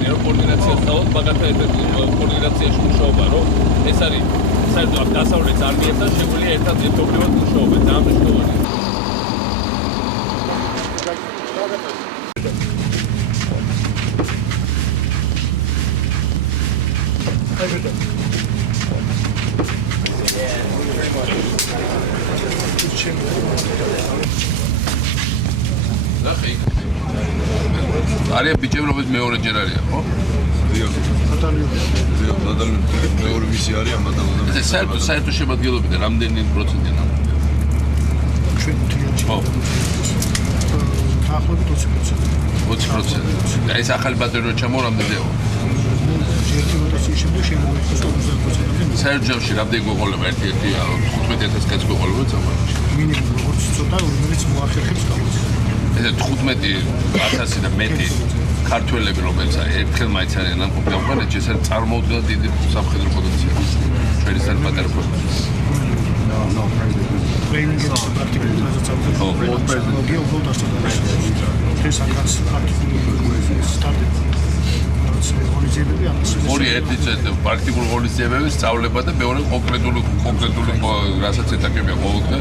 მრავალფეროვანია, რომ კოორდინაციას თავად მაგათა ერთ-ერთი კოორდინაციაში მუშაობა, რომ ეს არის საერთოდ დასავლეთ არმიასთან შეგვიძლია ერთად ერთობლივად მუშაობა, ძალიან მნიშვნელოვანია. არის ბიჭები რომელიც მეორეჯერ არიან, ხო? მეორე მისი არის ამ ადამიანს. ეს საერთო შემადგენლობიდან რამდენი პროცენტია ნამდვილად? ჩვენ თვითონ ხო. დაახლოებით 20%. 20%. და ეს ახალი ბატალიონი ჩამო რამდენია? ერთი როტაციის შემდეგ შემოვიდა 50%-ამდე. საერთო ჯამში რამდენი გვეყოლება? 15,000 კაცს გვეყოლება წამალში. მინიმუმ როგორც ცოტა, რომელიც მოახერხებს გამოც. ესე 15,000 და მეტი ქართველები, რომელიც ერთხელ მაინც არიან ნამყოფი ავღანეთში, ეს არის წარმოუდგენლად დიდი სამხედრო პოტენციალი. ჩვენი პატარა პროცესი. ტრეინინგის პრაქტიკული განსაცდელი. ხო, ორი ერთი პრაქტიკული ღონისძიებები სწავლება და მეორე კონკრეტული რასაც ეტაკებია ყოველდღე